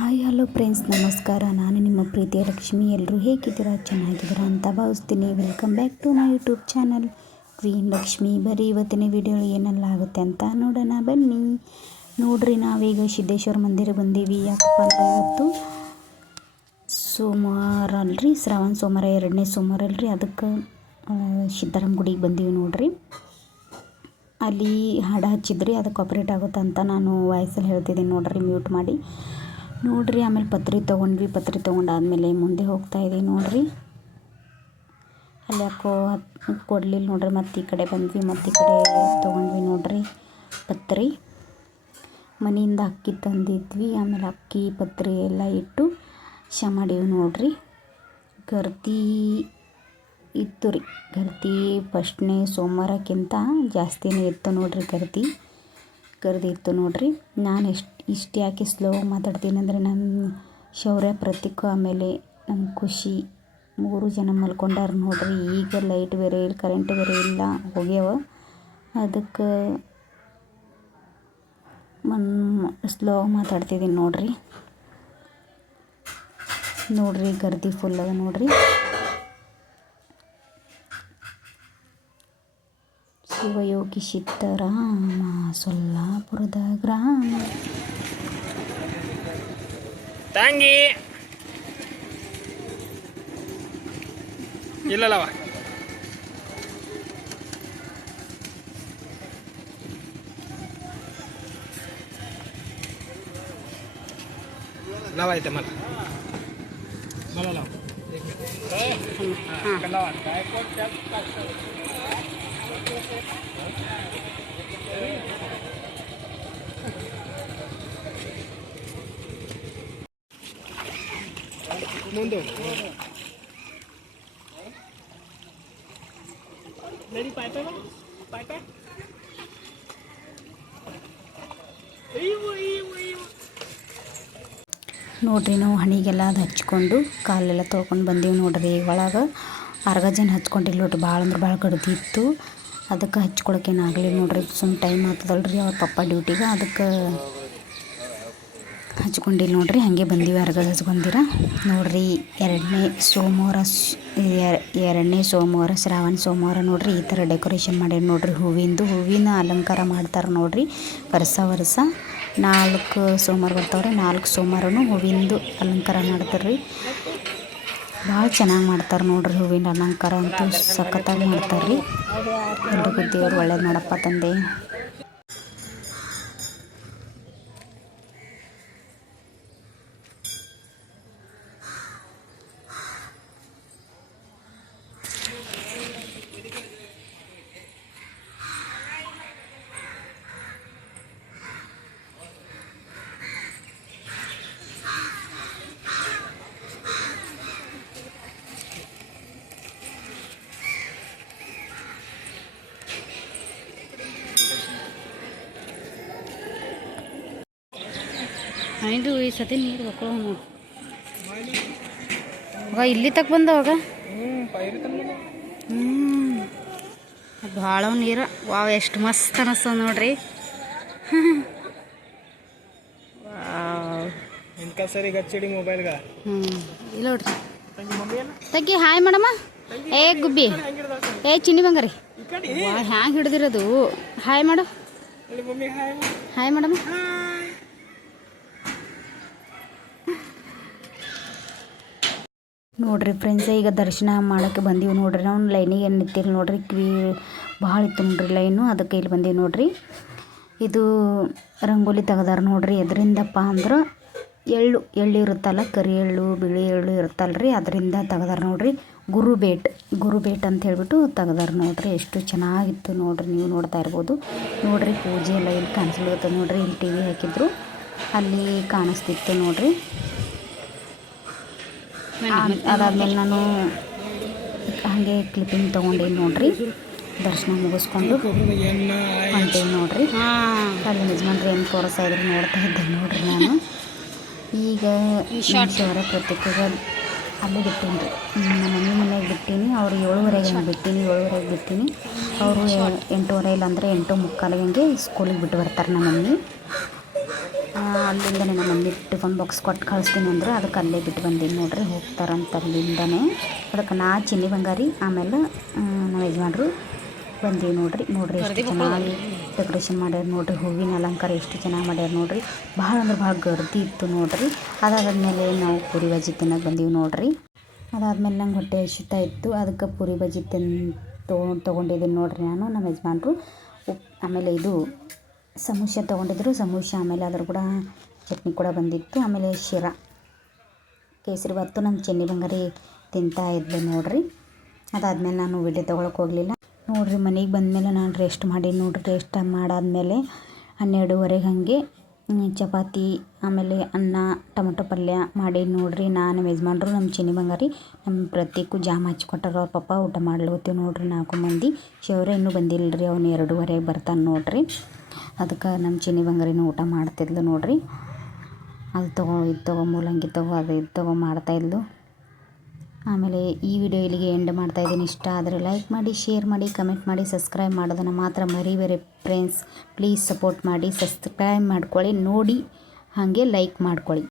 Hi, hello friends, ನಮಸ್ಕಾರ. ನಾನು ನಿಮ್ಮ ಪ್ರೀತಿಯ ಲಕ್ಷ್ಮಿ. ಎಲ್ಲರೂ ಹೇಗಿದ್ದೀರಾ? ಚೆನ್ನಾಗಿದ್ದೀರಾ ಅಂತ ಭಾವಿಸ್ತೀನಿ. Welcome back to my YouTube channel. Queen Lakshmi, ಬರೀ ಇವತ್ತಿನ ವಿಡಿಯೋ ಏನೆಲ್ಲ ಆಗುತ್ತೆ ಅಂತ ನೋಡೋಣ. ಬನ್ನಿ. ನೋಡ್ರಿ, ನಾವೀಗ ಸಿದ್ದೇಶ್ವರ ಮಂದಿರ ಬಂದೀವಿ. ಯಾಕಪ್ಪ ಅಂದರೆ ಇವತ್ತು ಸೋಮವಾರ ಅಲ್ರಿ? ಶ್ರಾವಣ ಸೋಮವಾರ, ಎರಡನೇ ಸೋಮವಾರ ಅಲ್ರಿ? ಅದಕ್ಕೆ ಸಿದ್ದರಾಮ ಗುಡಿಗೆ ಬಂದೀವಿ ನೋಡ್ರಿ. ಅಲ್ಲಿ ಹಾಡು ಹಚ್ಚಿದ್ರಿ. ಅದಕ್ಕೆ ಆಪ್ರೇಟ್ ಆಗುತ್ತೆ ಅಂತ ನಾನು ವಾಯ್ಸಲ್ಲಿ ಹೇಳ್ತಿದ್ದೀನಿ ನೋಡ್ರಿ ಮ್ಯೂಟ್ ಮಾಡಿ. ನೋಡ್ರಿ, ಆಮೇಲೆ ಪತ್ರಿ ತೊಗೊಂಡ್ವಿ, ಪತ್ರಿ ತೊಗೊಂಡಾದ್ಮೇಲೆ ಮುಂದೆ ಹೋಗ್ತಾ ಇದೀವಿ ನೋಡ್ರಿ. ಅಲ್ಲಿ ಯಾಕೋ ಕೊಡಲಿಲ್ಲ ನೋಡ್ರಿ, ಮತ್ತು ಈ ಕಡೆ ಬಂದ್ವಿ, ಮತ್ತು ಈ ಕಡೆ ತೊಗೊಂಡ್ವಿ ನೋಡ್ರಿ ಪತ್ರಿ. ಮನೆಯಿಂದ ಅಕ್ಕಿ ತಂದಿದ್ವಿ, ಆಮೇಲೆ ಅಕ್ಕಿ, ಪತ್ರಿ ಎಲ್ಲ ಇಟ್ಟು ಶ ಮಾಡೀವಿ ನೋಡ್ರಿ. ಗರ್ತಿ ಇತ್ತು ರೀ, ಗರ್ತಿ ಫಸ್ಟ್ನೇ ಸೋಮವಾರಕ್ಕಿಂತ ಜಾಸ್ತಿನೇ ಇತ್ತು ನೋಡ್ರಿ ಗರ್ತಿ. ಗರ್ದಿ ಇತ್ತು ನೋಡ್ರಿ, ನಾನು ಎಷ್ಟು ಇಷ್ಟು ಯಾಕೆ ಸ್ಲೋ ಮಾತಾಡ್ತೀನಿ ಅಂದರೆ ನನ್ನ ಶೌರ್ಯ, ಪ್ರತೀಕ್ ಆಮೇಲೆ ನಮ್ಮ ಖುಷಿ. ಮೂರು ಜನ ಮಲ್ಕೊಂಡಾರ ನೋಡ್ರಿ, ಈಗ ಲೈಟ್ ಬೇರೆ ಇಲ್ಲ ಕರೆಂಟ್ ಬೇರೆ ಇಲ್ಲ, ಹೋಗ್ಯಾವ. ಅದಕ್ಕೆ ಮನ್ ಸ್ಲೋ ಮಾತಾಡ್ತಿದ್ದೀನಿ ನೋಡ್ರಿ. ನೋಡ್ರಿ, ಗರ್ದಿ ಫುಲ್ ಅದ ನೋಡ್ರಿ. ಶಿವಯೋಗಿ ಸಿದ್ದರಾಮ ಸೊಲ್ಲಾಪುರದ ಗ್ರಾಮ ತಂಗಿ ಇಲ್ಲಲ್ಲವ ಲವ ಐತೆ ಮಲ್ಲ ಮಲ್ಲ ಲವ ಹಾಂ ಲವ ಮುಂದೆ ನಡಿ ನೋಡ್ರಿ, ನಾವು ಹಣಿಗೆಲ್ಲ ಅದು ಹಚ್ಕೊಂಡು ಕಾಲೆಲ್ಲ ತೊಳ್ಕೊಂಡು ಬಂದೀವಿ ನೋಡ್ರಿ. ಒಳಗೆ ಅರ್ಗ ಜನ ಹಚ್ಕೊಂಡಿಲ್ಲ ನೋಡ್ರಿ. ಭಾಳ ಅಂದ್ರೆ ಭಾಳ ಕಡ್ದಿ ಇತ್ತು ಅದಕ್ಕೆ ಹಚ್ಕೊಳಕೇನು ಆಗಲಿಲ್ಲ ನೋಡ್ರಿ ಸುಮ್ಮ ಟೈಮ್ ಆಗ್ತದಲ್ರಿ ಅವ್ರ ಪಪ್ಪ ಡ್ಯೂಟಿಗೆ ಅದಕ್ಕೆ ಹಚ್ಕೊಂಡಿಲ್ಲ ನೋಡ್ರಿ, ಹಾಗೆ ಬಂದೀವಿ ಅರ್ಗ ಹಚ್ಕೊಂಡಿರ ನೋಡ್ರಿ, ಎರಡನೇ ಸೋಮವಾರ ಎರಡನೇ ಸೋಮವಾರ, ಶ್ರಾವಣ ಸೋಮವಾರ ನೋಡ್ರಿ, ಈ ಥರ ಡೆಕೋರೇಷನ್ ಮಾಡ್ಯಾರ ನೋಡ್ರಿ. ಹೂವಿಂದು ಹೂವಿನ ಅಲಂಕಾರ ಮಾಡ್ತಾರೆ ನೋಡ್ರಿ, ವರ್ಷ ವರ್ಷ. ನಾಲ್ಕು ಸೋಮವಾರ ಬರ್ತಾವ್ರಿ, ನಾಲ್ಕು ಸೋಮವಾರನು ಹೂವಿಂದು ಅಲಂಕಾರ ಮಾಡ್ತಾರೆ ರೀ ಭಾಳ ಚೆನ್ನಾಗಿ ಮಾಡ್ತಾರೆ ನೋಡ್ರಿ ಹೂವಿನ ಅಲಂಕಾರ ಅಂತೂ ಸಖತ್ತಾಗಿ ಮಾಡ್ತಾರೆ ರೀ ಎಲ್ರಿಗೂ ದೇವ್ರು ಒಳ್ಳೇದು ಮಾಡಪ್ಪ ತಂದೆ. ಇದು ಈ ಸತಿ ನೀರು ಮಕ್ಕಳು ಅವಾಗ ಇಲ್ಲಿ ತಕ್ಕ ಬಂದವಾಗ ಹ್ಞೂ ಭಾಳ ನೀರು. ವಾವ್, ಎಷ್ಟು ಮಸ್ತ್ ಅನಿಸ್ತದ ನೋಡ್ರಿ. ಹ್ಞೂ ಇಲ್ಲ ನೋಡ್ರಿ ತಗ್ಗಿ, ಹಾಯ್ ಮಾಡಮ್ಮ ಏ, ಗುಬ್ಬಿ. ಏ, ಚಿನ್ನಿ ಬಂಗಾರಿ. ಹ್ಯಾಂಗ ಹಿಡ್ದಿರೋದು? Hi madam. ಹಾಯ್ ಹಾಯ್ ನೋಡ್ರಿ ಫ್ರೆಂಡ್ಸ್ ಈಗ ದರ್ಶನ ಮಾಡೋಕ್ಕೆ ಬಂದೀವಿ ನೋಡ್ರಿ. ನಾವು ಲೈನಿಗೆ ಏನು ನಿಂತಿಲ್ಲ ನೋಡ್ರಿ, ಕ್ವೀ ಭಾಳ ಇತ್ತು ನೋಡ್ರಿ ಲೈನು ಅದಕ್ಕೆ ಇಲ್ಲಿ ಬಂದೀವಿ ನೋಡ್ರಿ. ಇದು ರಂಗೋಲಿ ತೆಗ್ದಾರ ನೋಡ್ರಿ. ಎದರಿಂದಪ್ಪ ಅಂದ್ರೆ ಎಳ್ಳು ಎಳ್ಳು ಇರುತ್ತಲ್ಲ, ಕರಿ ಎಳ್ಳು, ಬಿಳಿ ಎಳ್ಳು ಇರುತ್ತಲ್ಲ ರೀ ಅದರಿಂದ ತೆಗ್ದಾರ ನೋಡ್ರಿ. ಗುರು ಬೇಟ್ ಗುರು ಬೇಟ್ ಅಂತ ಹೇಳ್ಬಿಟ್ಟು ತೆಗ್ದಾರ ನೋಡ್ರಿ. ಎಷ್ಟು ಚೆನ್ನಾಗಿತ್ತು ನೋಡ್ರಿ, ನೀವು ನೋಡ್ತಾ ಇರ್ಬೋದು. ನೋಡ್ರಿ ಪೂಜೆ ಎಲ್ಲ ಇಲ್ಲಿ ಕಾಣಿಸ್ಲಿಕ್ಕೆ ನೋಡ್ರಿ. ಇಲ್ಲಿ ಟಿ ವಿ ಹಾಕಿದ್ರು. ಅಲ್ಲಿ ಕಾಣಿಸ್ತಿತ್ತು ನೋಡ್ರಿ. ಅದಾದ್ಮೇಲೆ ನಾನು ಹಾಗೆ ಕ್ಲಿಪ್ಪಿಂಗ್ ತೊಗೊಂಡೇನು ನೋಡ್ರಿ. ದರ್ಶನ ಮುಗಿಸ್ಕೊಂಡು ಹೊಂಟೇವಿ ನೋಡ್ರಿ. ಅಲ್ಲಿ ಯಜಮಾನ್ರಿ ಏನು ತೋರಿಸ್ತಾ ಇದ್ರು ನೋಡ್ತಾ ಇದ್ದೆ ನೋಡ್ರಿ ನಾನು. ಈಗ ಶಿವರ ಪ್ರತ್ಯೇಕ ಅಲ್ಲೇ ಬಿಟ್ಟೀನಿ ರೀ ನಮ್ಮ ಮಮ್ಮಿ ಮನೆಗೆ ಬಿಟ್ಟೀನಿ ಅವ್ರು ಏಳುವರೆಗೆ ನಾನು ಬಿಟ್ಟೀನಿ ಏಳುವರೆಗೆ ಬಿಟ್ಟೀನಿ. ಅವರು ಎಂಟೂವರೆ ಇಲ್ಲಾಂದರೆ ಎಂಟು ಮುಕ್ಕಾಲಿಗೆ ಹಂಗೆ ಸ್ಕೂಲಿಗೆ ಬಿಟ್ಟು ಬರ್ತಾರೆ ನಮ್ಮ ಮಮ್ಮಿ. ಅಲ್ಲಿಂದನೇ ನಮ್ಮ ಮಮ್ಮಿ ಟಿಫನ್ ಬಾಕ್ಸ್ ಕೊಟ್ಟು ಕಳಿಸ್ತೀನಿ ಅಂದ್ರೆ ಅದಕ್ಕೆ ಅಲ್ಲೇ ಬಿಟ್ಟು ಬಂದೀನಿ ನೋಡ್ರಿ ಹೋಗ್ತಾರಂತ ಅಲ್ಲಿಂದನೇ. ಅದಕ್ಕೆ ನಾ ಚಿನ್ನಿ ಬಂಗಾರಿ ಆಮೇಲೆ ನಮ್ಮ ಯಜಮಾನ್ರು ಬಂದೀವಿ ನೋಡ್ರಿ. ನೋಡ್ರಿ ಎಷ್ಟು ಚೆನ್ನಾಗಿ ಡೆಕೋರೇಷನ್ ಮಾಡ್ಯಾರ ನೋಡ್ರಿ ಹೂವಿನ ಅಲಂಕಾರ ಎಷ್ಟು ಚೆನ್ನಾಗಿ ಮಾಡ್ಯಾರ ನೋಡ್ರಿ. ಭಾಳ ಅಂದ್ರೆ ಭಾಳ ಗರ್ದಿ ಇತ್ತು ನೋಡ್ರಿ. ಅದಾದ್ಮೇಲೆ ನಾವು ಪೂರಿ ಬಜ್ಜಿ ತಿನ್ನೋಕೆ ಬಂದೀವಿ ನೋಡ್ರಿ. ಅದಾದ್ಮೇಲೆ ನಂಗೆ ಹೊಟ್ಟೆ ಹಸಿತಾ ಇತ್ತು. ಅದಕ್ಕೆ ಪೂರಿ ಬಜ್ಜಿ ತಿನ್ ತೊಗೊಂಡು ತೊಗೊಂಡಿದ್ದೀನಿ ನೋಡ್ರಿ ನಾನು ನಮ್ಮ ಯಜಮಾನ್ರು. ಉಪ್ ಆಮೇಲೆ ಇದು ಸಮೋಸ ತೊಗೊಂಡಿದ್ರು, ಸಮೋಸ ಆಮೇಲೆ ಅದ್ರ ಕೂಡ ಚಟ್ನಿ ಕೂಡ ಬಂದಿತ್ತು. ಆಮೇಲೆ ಶಿರ. ಕೇಸರಿ ಭಾತು ನಮ್ಮ ಚೆನ್ನಿ ಬಂಗಾರಿ ತಿಂತಾ ಇದ್ದೆ ನೋಡ್ರಿ. ಅದಾದ್ಮೇಲೆ ನಾನು ವಿಡಿಯೋ ತೊಗೊಳಕ್ಕೆ ಹೋಗಲಿಲ್ಲ. ನೋಡ್ರಿ ಮನೆಗೆ ಬಂದಮೇಲೆ ನಾನು ರೆಸ್ಟ್ ಮಾಡಿ, ನೋಡ್ರಿ ರೆಸ್ಟ್ ಮಾಡಾದ್ಮೇಲೆ ಹನ್ನೆರಡುವರೆಗೆ ಹಾಗೆ ಚಪಾತಿ, ಆಮೇಲೆ ಅನ್ನ, ಟೊಮೊಟೊ ಪಲ್ಯ ಮಾಡಿ ನೋಡ್ರಿ. ನಾನು ನಮ್ಮ ಯಜಮಾನ್ರು ನಮ್ಮ ಚಿನ್ನಿ ಬಂಗಾರಿ. ನಮ್ಮ ಪ್ರತ್ಯೇಕು ಜಾಮ್ ಹಚ್ಕೊಟ್ಟಾರ ಅವ್ರ ಪಪ್ಪ ಊಟ ಮಾಡ್ಲತ್ತೀವಿ ನೋಡ್ರಿ ನಾಲ್ಕು ಮಂದಿ. ಶೌರ್ಯ ಇನ್ನೂ ಬಂದಿಲ್ಲ ರೀ ಅವ್ನು ಎರಡೂವರೆಗೆ ಬರ್ತಾನೆ ನೋಡ್ರಿ. ಅದಕ್ಕೆ ನಮ್ಮ ಚಿನ್ನಿ ಬಂಗಾರಿನೂ ಊಟ ಮಾಡ್ತಿದ್ಲು ನೋಡ್ರಿ. ಅದು ತಗೋ, ಇದು ತಗೋ ಮೂಲಂಗಿ ತಗೋ, ಅದು ಇದು ತಗೋ ಮಾಡ್ತಾಯಿದ್ಲು ಆಮೇಲೆ ಈ ವಿಡಿಯೋ ಇಲ್ಲಿಗೆ ಎಂಡ್ ಮಾಡ್ತಾ ಇದ್ದೀನಿ. ಇಷ್ಟ ಆದರೆ ಲೈಕ್ ಮಾಡಿ ಶೇರ್ ಮಾಡಿ ಕಮೆಂಟ್ ಮಾಡಿ ಸಬ್ಸ್ಕ್ರೈಬ್ ಮಾಡೋದನ್ನು ಮಾತ್ರ ಮರಿಬೇರೆ ಫ್ರೆಂಡ್ಸ್ ಪ್ಲೀಸ್ ಸಪೋರ್ಟ್ ಮಾಡಿ ಸಬ್ಸ್ಕ್ರೈಬ್ ಮಾಡ್ಕೊಳ್ಳಿ, ನೋಡಿ ಹಾಗೆ ಲೈಕ್ ಮಾಡ್ಕೊಳ್ಳಿ.